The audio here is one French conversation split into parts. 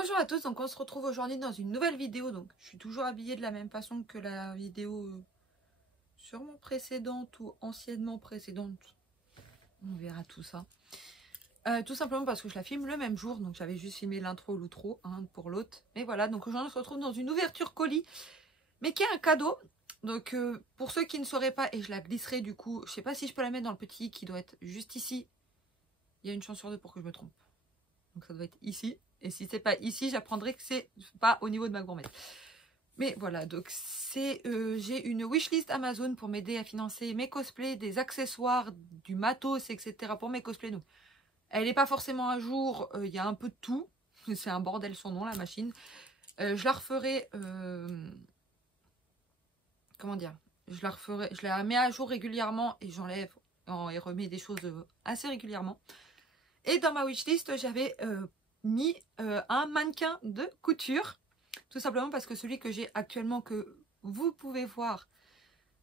Bonjour à tous, donc on se retrouve aujourd'hui dans une nouvelle vidéo. Donc je suis toujours habillée de la même façon que la vidéo sûrement précédente ou anciennement précédente. On verra tout ça. Tout simplement parce que je la filme le même jour, donc j'avais juste filmé l'intro ou l'outro, un pour l'autre. Mais voilà, donc aujourd'hui on se retrouve dans une ouverture colis, mais qui est un cadeau. Donc pour ceux qui ne sauraient pas, et je la glisserai du coup, je sais pas si je peux la mettre dans le petit qui doit être juste ici. Il y a une chance sur deux pour que je me trompe. Donc ça doit être ici. Et si c'est pas ici, j'apprendrai que c'est pas au niveau de ma gourmette. Mais voilà, donc c'est j'ai une wishlist Amazon pour m'aider à financer mes cosplays, des accessoires, du matos, etc. pour mes cosplays. Donc, elle n'est pas forcément à jour, il y a un peu de tout. C'est un bordel son nom, la machine. Je la referai... comment dire, je la mets à jour régulièrement et j'enlève et remets des choses assez régulièrement. Et dans ma wishlist, j'avais mis un mannequin de couture. Tout simplement parce que celui que j'ai actuellement, que vous pouvez voir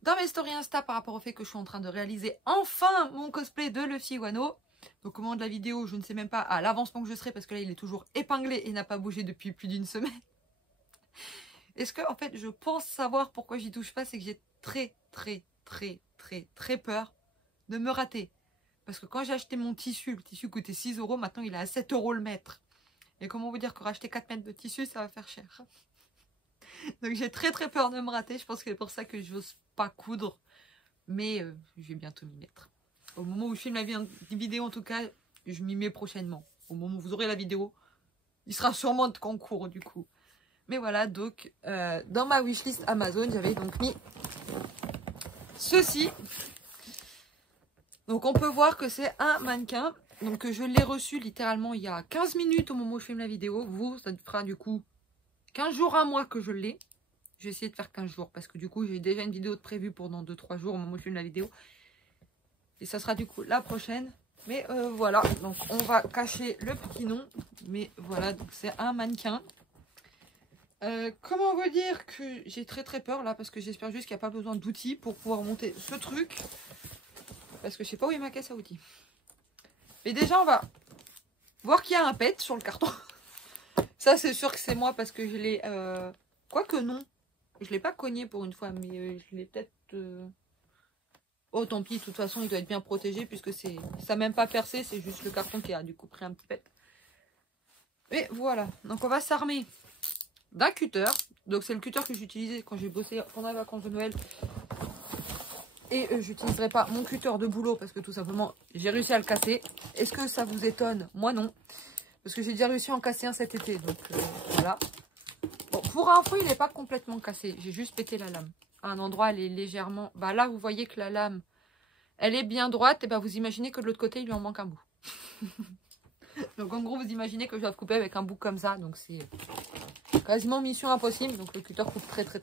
dans mes stories Insta par rapport au fait que je suis en train de réaliser enfin mon cosplay de Luffy Wano. Donc au moment de la vidéo, je ne sais même pas à l'avancement que je serai parce que là il est toujours épinglé et n'a pas bougé depuis plus d'une semaine. Est-ce que en fait je pense savoir pourquoi j'y touche pas, c'est que j'ai très peur de me rater. Parce que quand j'ai acheté mon tissu, le tissu coûtait 6 €, maintenant il est à 7 € le mètre. Et comment vous dire que racheter 4 mètres de tissu, ça va faire cher. Donc j'ai très peur de me rater. Je pense que c'est pour ça que je n'ose pas coudre. Mais je vais bientôt m'y mettre. Au moment où je filme la vidéo, en tout cas, je m'y mets prochainement. Au moment où vous aurez la vidéo, il sera sûrement de concours du coup. Mais voilà, donc dans ma wishlist Amazon, j'avais donc mis ceci. Donc on peut voir que c'est un mannequin. Donc je l'ai reçu littéralement il y a 15 minutes au moment où je filme la vidéo. Vous, ça fera du coup 15 jours à moi que je l'ai. Je vais essayer de faire 15 jours parce que du coup j'ai déjà une vidéo de prévue pour dans 2-3 jours au moment où je filme la vidéo. Et ça sera du coup la prochaine. Mais voilà, donc on va cacher le petit nom. Mais voilà, donc c'est un mannequin. Comment vous dire que j'ai très peur là parce que j'espère juste qu'il n'y a pas besoin d'outils pour pouvoir monter ce truc. Parce que je sais pas où est ma caisse à outils. Mais déjà on va voir qu'il y a un pet sur le carton. Ça c'est sûr que c'est moi parce que je l'ai... Quoique non. Je l'ai pas cogné pour une fois. Mais je l'ai peut-être... Oh tant pis, de toute façon il doit être bien protégé. Puisque ça n'a même pas percé. C'est juste le carton qui a du coup pris un petit pet. Et voilà. Donc on va s'armer d'un cutter. Donc c'est le cutter que j'utilisais quand j'ai bossé pendant les vacances de Noël. Et j'utiliserai pas mon cutter de boulot parce que tout simplement j'ai réussi à le casser. Est-ce que ça vous étonne? Moi non. Parce que j'ai déjà réussi à en casser un cet été. Donc voilà. Bon, pour info, il n'est pas complètement cassé. J'ai juste pété la lame. À un endroit, elle est légèrement... Bah là, vous voyez que la lame, elle est bien droite. Et bah vous imaginez que de l'autre côté, il lui en manque un bout. Donc en gros, vous imaginez que je dois couper avec un bout comme ça. Donc c'est quasiment mission impossible. Donc le cutter coupe très bien.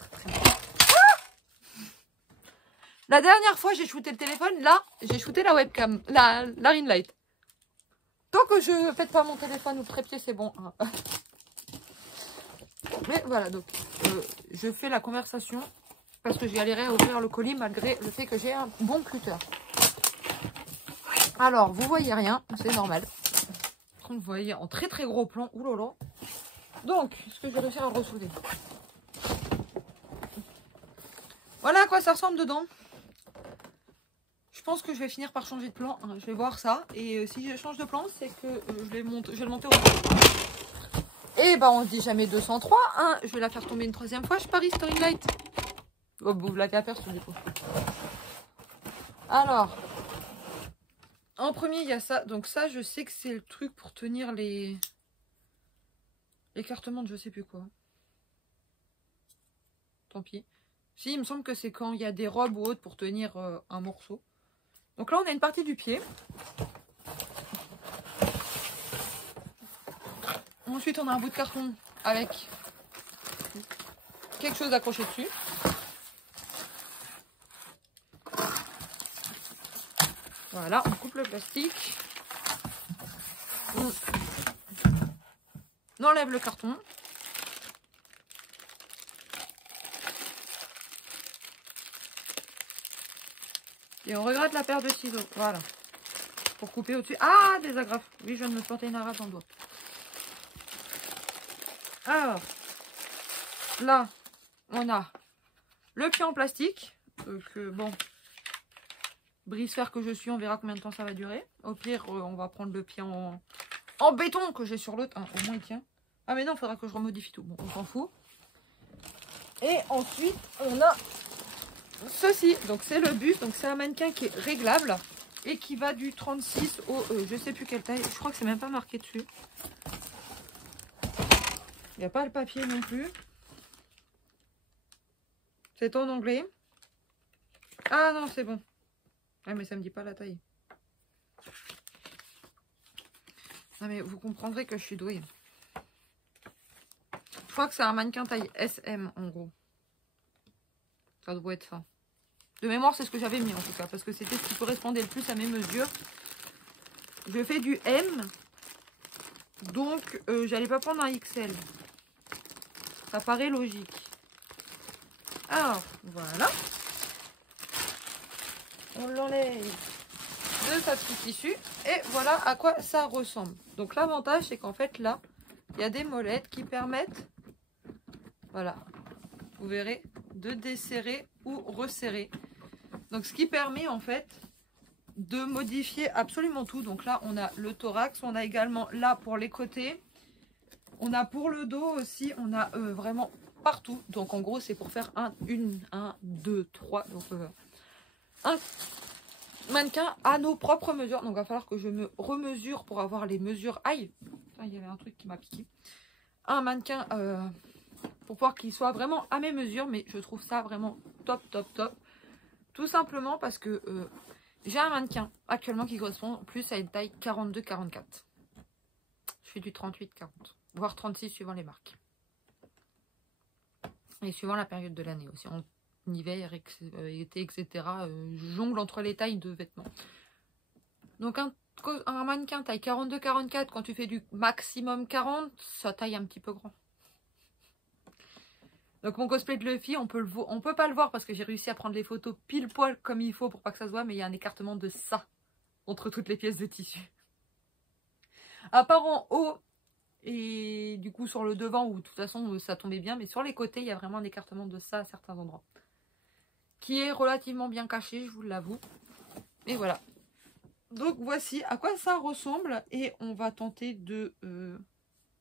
La dernière fois, j'ai shooté le téléphone. Là, j'ai shooté la webcam. La ring light. Tant que je pète pas mon téléphone ou le trépied, c'est bon. Hein. Mais voilà, donc je fais la conversation parce que j'ai galéré à ouvrir le colis malgré le fait que j'ai un bon cutter. Alors, vous voyez rien, c'est normal. Vous voyez en très gros plan. Oulala. Donc, est-ce que je vais réussir à le ressouder? Voilà à quoi ça ressemble dedans. Je pense que je vais finir par changer de plan. Hein. Je vais voir ça. Et si je change de plan, c'est que je vais le monter au fond. Et bah on se dit jamais 203. Hein. Je vais la faire tomber une troisième fois. Je parie Story Light. Oh, vous l'avez aperçu du coup. Alors, en premier, il y a ça. Donc ça, je sais que c'est le truc pour tenir les écartements de je sais plus quoi. Tant pis. Si, il me semble que c'est quand il y a des robes ou autres pour tenir un morceau. Donc là, on a une partie du pied. Ensuite, on a un bout de carton avec quelque chose accroché dessus. Voilà, on coupe le plastique. On enlève le carton. Et on regrette la paire de ciseaux. Voilà. Pour couper au-dessus. Ah, des agrafes. Oui, je viens de me planter une agrafe dans le doigt. Alors, là, on a le pied en plastique. Donc, bon, brise-fer que je suis, on verra combien de temps ça va durer. Au pire, on va prendre le pied en béton que j'ai sur l'autre. Ah, au moins, il tient. Ah, mais non, il faudra que je remodifie tout. Bon, on s'en fout. Et ensuite, on a ceci. Donc, c'est le buste. Donc, c'est un mannequin qui est réglable. Et qui va du 36 au... je sais plus quelle taille. Je crois que c'est même pas marqué dessus. Il n'y a pas le papier non plus. C'est en anglais. Ah non, c'est bon. Ah, mais ça me dit pas la taille. Non, mais vous comprendrez que je suis douée. Je crois que c'est un mannequin taille SM, en gros. Ça doit être ça. De mémoire, c'est ce que j'avais mis, en tout cas. Parce que c'était ce qui correspondait le plus à mes mesures. Je fais du M. Donc, j'allais pas prendre un XL. Ça paraît logique. Alors, voilà. On l'enlève de sa petite tissu. Et voilà à quoi ça ressemble. Donc, l'avantage, c'est qu'en fait, là, il y a des molettes qui permettent, voilà, vous verrez, de desserrer ou resserrer. Donc, ce qui permet, en fait, de modifier absolument tout. Donc là, on a le thorax. On a également là pour les côtés. On a pour le dos aussi. On a vraiment partout. Donc, en gros, c'est pour faire un, 2, 3. Donc, un mannequin à nos propres mesures. Donc, il va falloir que je me remesure pour avoir les mesures. Aïe, il y avait un truc qui m'a piqué. Un mannequin pour pouvoir qu'il soit vraiment à mes mesures. Mais je trouve ça vraiment top, top, top. Tout simplement parce que j'ai un mannequin actuellement qui correspond plus à une taille 42-44. Je fais du 38-40, voire 36 suivant les marques. Et suivant la période de l'année aussi. En hiver, été, etc. Je jongle entre les tailles de vêtements. Donc un mannequin taille 42-44, quand tu fais du maximum 40, ça taille un petit peu grand. Donc mon cosplay de Luffy, on peut pas le voir parce que j'ai réussi à prendre les photos pile poil comme il faut pour pas que ça se voit, mais il y a un écartement de ça entre toutes les pièces de tissu. À part en haut et du coup sur le devant où de toute façon ça tombait bien, mais sur les côtés il y a vraiment un écartement de ça à certains endroits. Qui est relativement bien caché, je vous l'avoue. Mais voilà. Donc voici à quoi ça ressemble et on va tenter de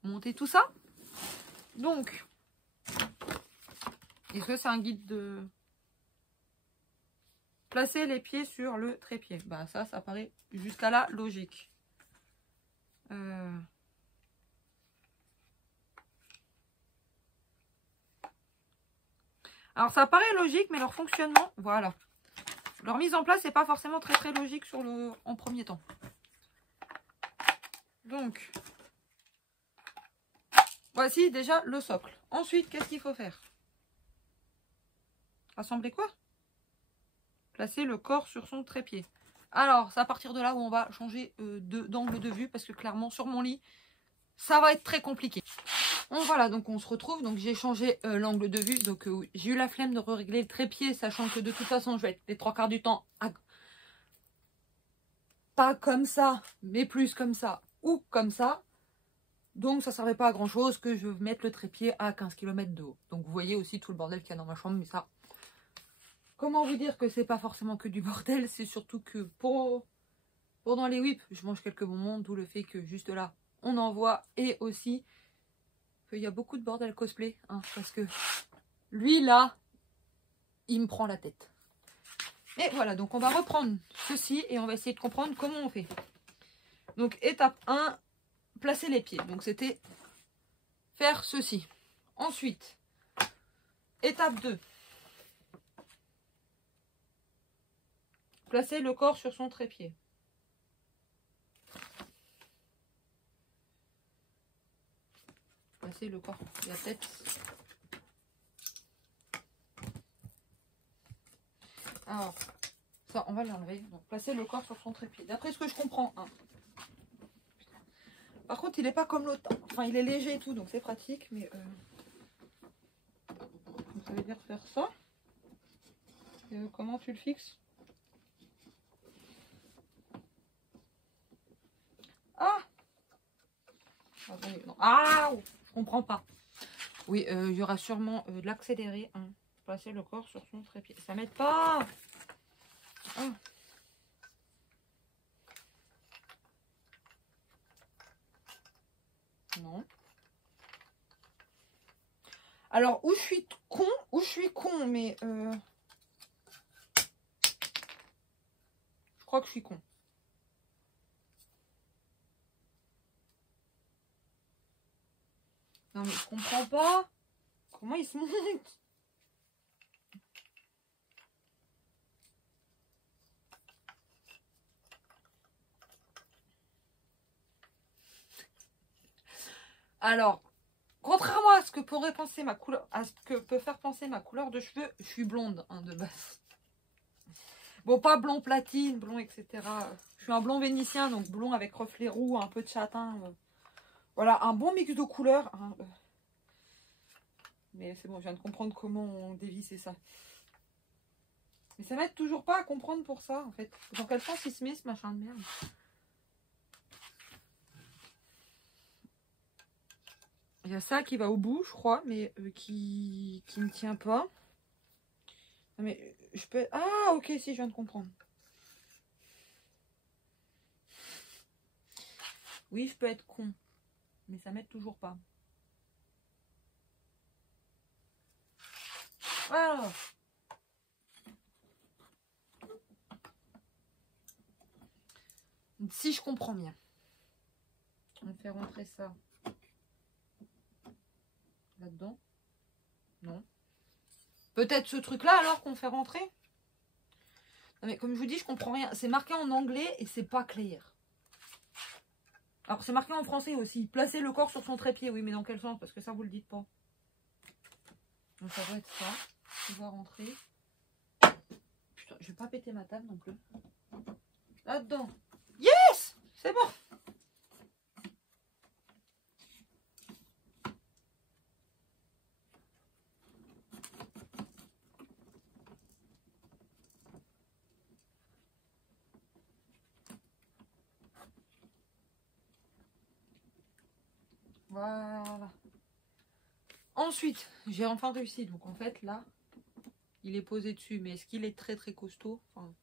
monter tout ça. Donc... est-ce que c'est un guide de placer les pieds sur le trépied? Bah ça paraît jusqu'à là logique. Alors ça paraît logique, mais leur fonctionnement, voilà. Leur mise en place n'est pas forcément très logique en premier temps. Donc, voici déjà le socle. Ensuite, qu'est-ce qu'il faut faire? Assembler quoi? Placer le corps sur son trépied. Alors, c'est à partir de là où on va changer d'angle de vue parce que clairement, sur mon lit, ça va être très compliqué. Bon, voilà, donc on se retrouve. Donc, j'ai changé l'angle de vue. Donc, j'ai eu la flemme de régler le trépied, sachant que de toute façon, je vais être les 3/4 du temps pas comme ça, mais plus comme ça ou comme ça. Donc, ça ne servait pas à grand chose que je mette le trépied à 15 km de haut. Donc, vous voyez aussi tout le bordel qu'il y a dans ma chambre, mais ça... comment vous dire que c'est pas forcément que du bordel, c'est surtout que pendant les whips, je mange quelques bonbons, d'où le fait que juste là, on en voit. Et aussi, qu'il y a beaucoup de bordel cosplay, hein, parce que lui là, il me prend la tête. Et voilà, donc on va reprendre ceci et on va essayer de comprendre comment on fait. Donc étape 1, placer les pieds. Donc c'était faire ceci. Ensuite, étape 2. Placer le corps sur son trépied. Placer le corps, la tête. Alors, ça, on va l'enlever. Donc, placer le corps sur son trépied. D'après ce que je comprends. Hein. Par contre, il n'est pas comme l'autre. Enfin, il est léger et tout, donc c'est pratique. Mais ça veut dire faire ça. Et, comment tu le fixes? Ah! Ah, je comprends pas. Oui, il y aura sûrement de l'accéléré. Hein. Passer le corps sur son trépied. Ça m'aide pas. Oh. Non. Alors, où je suis con, mais je crois que je suis con. Non, mais je comprends pas. Comment il se monte? Alors, contrairement à ce que pourrait penser ma couleur, à ce que peut faire penser ma couleur de cheveux, je suis blonde hein, de base. Bon, pas blond platine, blond, etc. Je suis un blond vénitien, donc blond avec reflets roux, un peu de châtain. Voilà, un bon mix de couleurs. Hein. Mais c'est bon, je viens de comprendre comment on dévissait ça. Mais ça m'aide toujours pas à comprendre pour ça, en fait. Dans quel sens il se met, ce machin de merde? Il y a ça qui va au bout, je crois, mais qui ne tient pas. Non, mais je peux... Ah, ok, si, je viens de comprendre. Oui, je peux être con. Mais ça m'aide toujours pas. Voilà. Si je comprends bien. On fait rentrer ça là-dedans. Non. Peut-être ce truc-là alors qu'on fait rentrer. Non mais comme je vous dis, je comprends rien. C'est marqué en anglais et c'est pas clair. Alors c'est marqué en français aussi. Placer le corps sur son trépied. Oui, mais dans quel sens? Parce que ça, vous le dites pas. Donc ça doit être ça. On va rentrer. Putain, je vais pas péter ma table non plus. Là-dedans. Yes! C'est bon. Voilà. Ensuite, j'ai enfin réussi. Donc en fait, là, il est posé dessus. Mais est-ce qu'il est très très costaud? Enfin,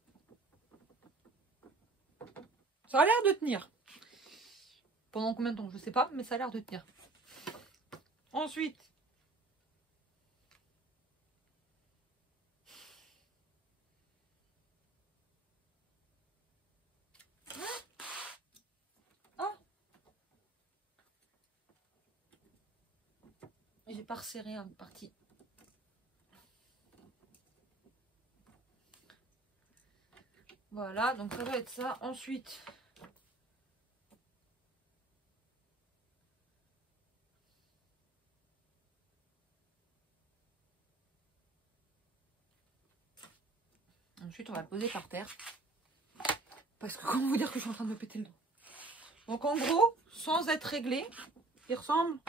ça a l'air de tenir. Pendant combien de temps? Je sais pas, mais ça a l'air de tenir. Ensuite. Ah. J'ai pas resserré une partie. Voilà, donc ça doit être ça. Ensuite. Ensuite, on va le poser par terre. Parce que comment vous dire que je suis en train de me péter le dos. Donc en gros, sans être réglé, il ressemble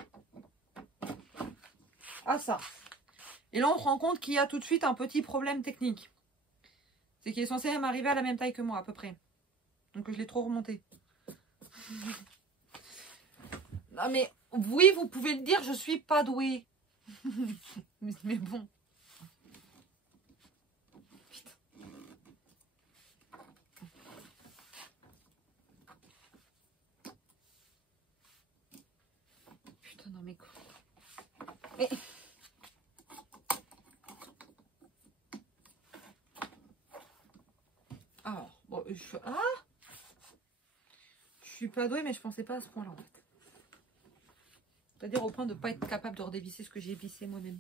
à ça. Et là, on se rend compte qu'il y a tout de suite un petit problème technique. C'est qu'il est censé m'arriver à la même taille que moi, à peu près. Donc je l'ai trop remonté. Non mais, oui, vous pouvez le dire, je suis pas douée. Mais bon. Putain. Putain, non mais quoi. Mais... Alors, bon, je suis pas douée, mais je pensais pas à ce point-là, en fait. C'est-à-dire au point de ne pas être capable de redévisser ce que j'ai vissé moi-même.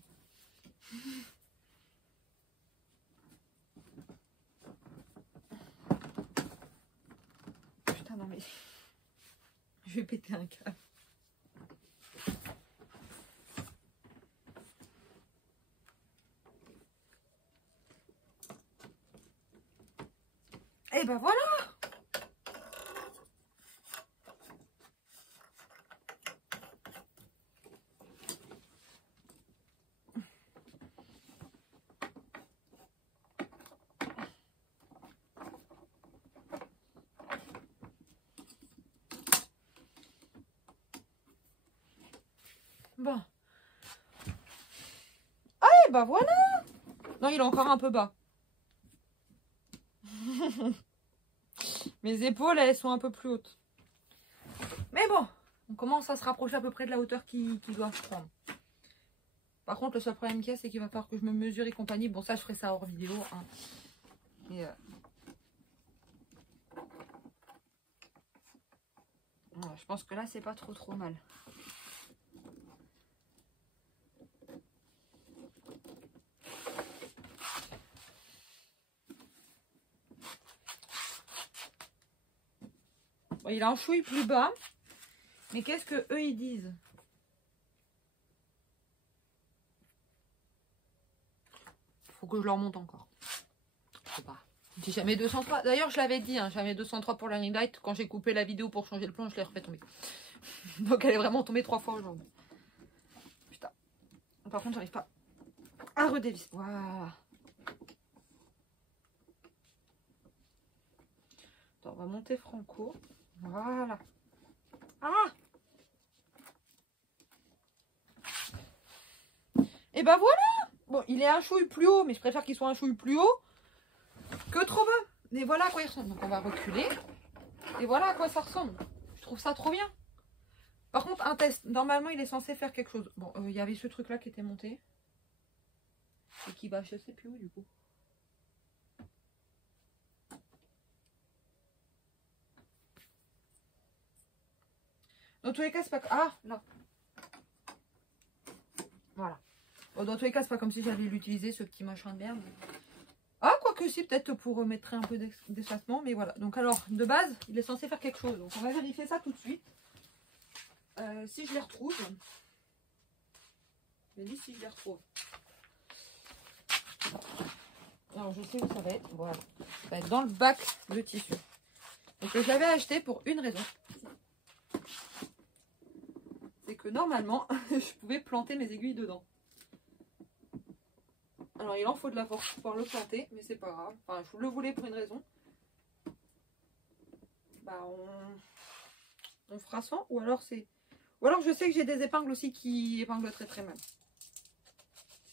Putain, non mais... Je vais péter un câble. Et ben voilà. Bon. bah voilà. Non, il est encore un peu bas. Mes épaules, elles sont un peu plus hautes. Mais bon, on commence à se rapprocher à peu près de la hauteur qu'ils doivent prendre. Par contre, le seul problème qu'il y a, c'est qu'il va falloir que je me mesure et compagnie. Bon, ça, je ferai ça hors vidéo. Hein. Et je pense que là, c'est pas trop mal. Bon, il a un chouille plus bas. Mais qu'est-ce que eux ils disent? Faut que je leur monte encore. Je sais pas. J'ai jamais 203. D'ailleurs, je l'avais dit, hein, jamais 203 pour la ring light. Quand j'ai coupé la vidéo pour changer le plan, je l'ai refait tomber. Donc elle est vraiment tombée 3 fois aujourd'hui. Putain. Par contre, j'arrive pas à redévisser. Voilà. Attends, on va monter franco. Voilà. Ah! Et ben voilà! Bon, il est un chouille plus haut, mais je préfère qu'il soit un chouille plus haut que trop bas. Mais voilà à quoi il ressemble. Donc on va reculer. Et voilà à quoi ça ressemble. Je trouve ça trop bien. Par contre, un test. Normalement, il est censé faire quelque chose. Bon, il y avait ce truc-là qui était monté. Et qui va, je sais plus où du coup. Dans tous les cas, c'est pas... Ah, là. Voilà. Bon, dans tous les cas, c'est pas comme si j'allais l'utiliser, ce petit machin de merde. Ah, quoique si, peut-être pour mettre un peu d'espacement. Mais voilà. Donc alors, de base, il est censé faire quelque chose. Donc on va vérifier ça tout de suite. Si je les retrouve. Je me dis si je les retrouve. Alors, je sais où ça va être. Voilà. Ça va être dans le bac de tissu. Donc, je l'avais acheté pour une raison. C'est que normalement, je pouvais planter mes aiguilles dedans. Alors, il en faut de la force pour pouvoir le planter, mais c'est pas grave. Enfin, je le voulais pour une raison. Bah, on fera sans. Ou alors, je sais que j'ai des épingles aussi qui épinglent très mal.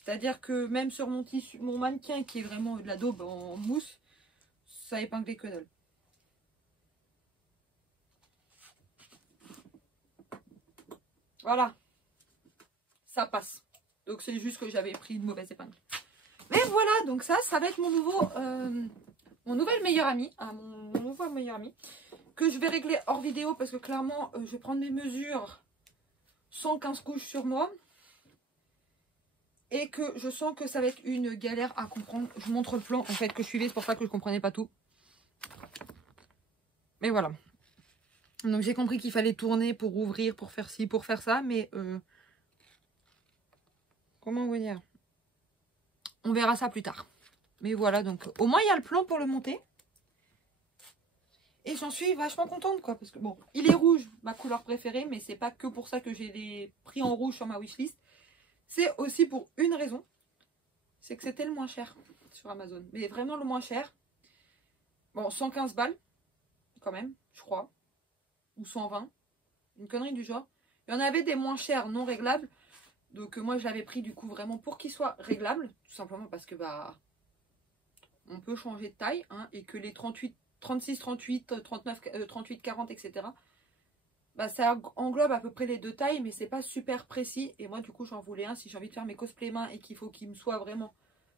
C'est-à-dire que même sur mon tissu, mon mannequin qui est vraiment de la daube en mousse, ça épinglait que dalle. Voilà. Ça passe. Donc c'est juste que j'avais pris une mauvaise épingle. Mais voilà, donc ça va être mon nouvel meilleur ami. Ah, mon nouveau meilleur ami. Que je vais régler hors vidéo parce que clairement, je vais prendre mes mesures 115 couches sur moi. Et que je sens que ça va être une galère à comprendre. Je vous montre le plan en fait que je suivais, c'est pour ça que je ne comprenais pas tout. Mais voilà. Donc j'ai compris qu'il fallait tourner pour ouvrir, pour faire ci, pour faire ça. Mais comment vous dire? On verra ça plus tard. Mais voilà, donc au moins il y a le plan pour le monter. Et j'en suis vachement contente quoi. Parce que bon, il est rouge, ma couleur préférée. Mais c'est pas que pour ça que j'ai les prix en rouge sur ma wishlist. C'est aussi pour une raison. C'est que c'était le moins cher sur Amazon. Mais vraiment le moins cher. Bon, 115 balles. Quand même, je crois. Ou 120. Une connerie du genre. Il y en avait des moins chers non réglables. Donc moi je l'avais pris du coup vraiment pour qu'il soit réglable. Tout simplement parce que bah on peut changer de taille. Hein, et que les 38, 36, 38, 39, 38, 40, etc. Bah ça englobe à peu près les deux tailles. Mais c'est pas super précis. Et moi du coup j'en voulais un. Si j'ai envie de faire mes cosplay mains et qu'il faut qu'il me soit vraiment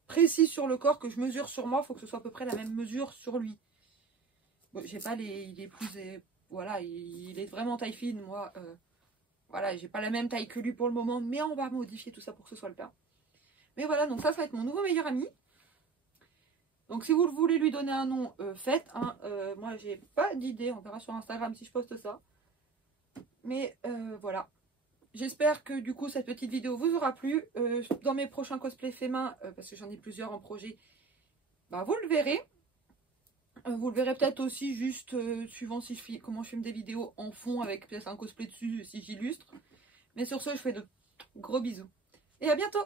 précis sur le corps. Que je mesure sur moi. Il faut que ce soit à peu près la même mesure sur lui. Bon, j'ai pas les... Il est plus... voilà, il est vraiment taille fine. Moi... voilà, j'ai pas la même taille que lui pour le moment, mais on va modifier tout ça pour que ce soit le cas. Mais voilà, donc ça va être mon nouveau meilleur ami. Donc si vous voulez lui donner un nom, faites. Hein, moi, j'ai pas d'idée, on verra sur Instagram si je poste ça. Mais voilà. J'espère que du coup, cette petite vidéo vous aura plu. Dans mes prochains cosplays faits main, parce que j'en ai plusieurs en projet, bah vous le verrez. Vous le verrez peut-être aussi juste suivant si comment je filme des vidéos en fond avec peut-être un cosplay dessus si j'illustre. Mais sur ce, je fais de gros bisous. Et à bientôt!